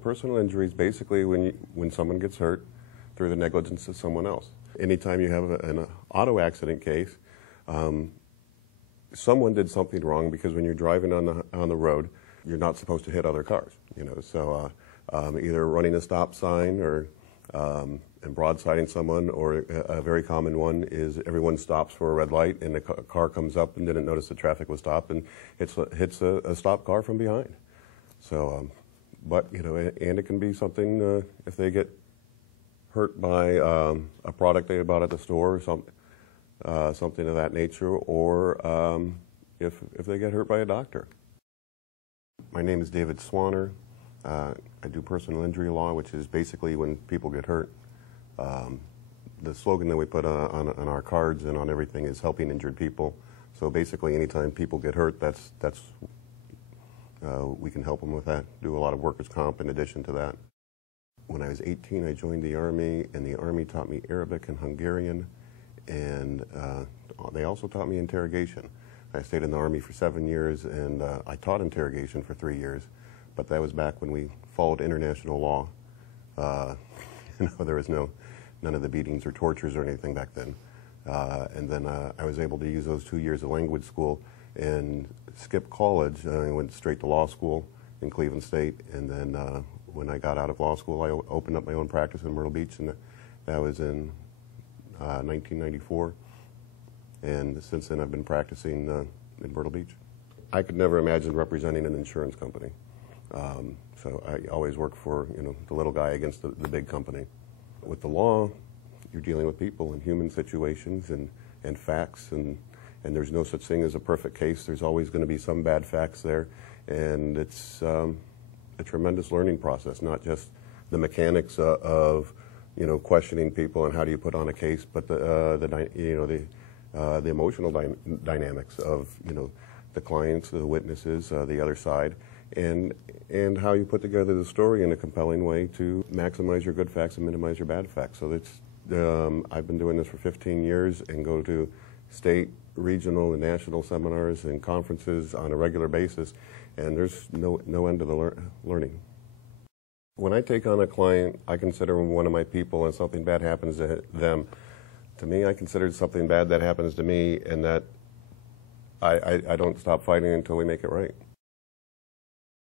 Personal injury is basically when someone gets hurt through the negligence of someone else. Anytime you have an auto accident case, someone did something wrong, because when you're driving on the road, you're not supposed to hit other cars. So either running a stop sign or and broadsiding someone, or a very common one is everyone stops for a red light and the car comes up and didn't notice the traffic was stopped and hits a stopped car from behind. So, but and it can be something if they get hurt by a product they bought at the store or something of that nature, or if they get hurt by a doctor. My name is David Swanner. I do personal injury law, which is basically when people get hurt. The slogan that we put on our cards and on everything is helping injured people. So basically anytime people get hurt, we can help them with that. Do a lot of workers' comp in addition to that. When I was 18, I joined the Army, and the Army taught me Arabic and Hungarian, and they also taught me interrogation. I stayed in the Army for 7 years, and I taught interrogation for 3 years, but that was back when we followed international law. There was none of the beatings or tortures or anything back then. And then I was able to use those 2 years of language school and skip college. I went straight to law school in Cleveland State, and then when I got out of law school, I opened up my own practice in Myrtle Beach, and that was in 1994. And since then, I've been practicing in Myrtle Beach. I could never imagine representing an insurance company. So I always work for the little guy against the big company. With the law, you're dealing with people and human situations and facts, and there's no such thing as a perfect case. There's always going to be some bad facts there, and it's a tremendous learning process, not just the mechanics of questioning people and how do you put on a case, but the emotional dynamics of the clients, the witnesses, the other side, and how you put together the story in a compelling way to maximize your good facts and minimize your bad facts. So I've been doing this for 15 years and go to state, regional, and national seminars and conferences on a regular basis, and there's no end to the learning. When I take on a client, I consider them one of my people, and something bad happens to them. To me, I consider something bad that happens to me, and that I don't stop fighting until we make it right.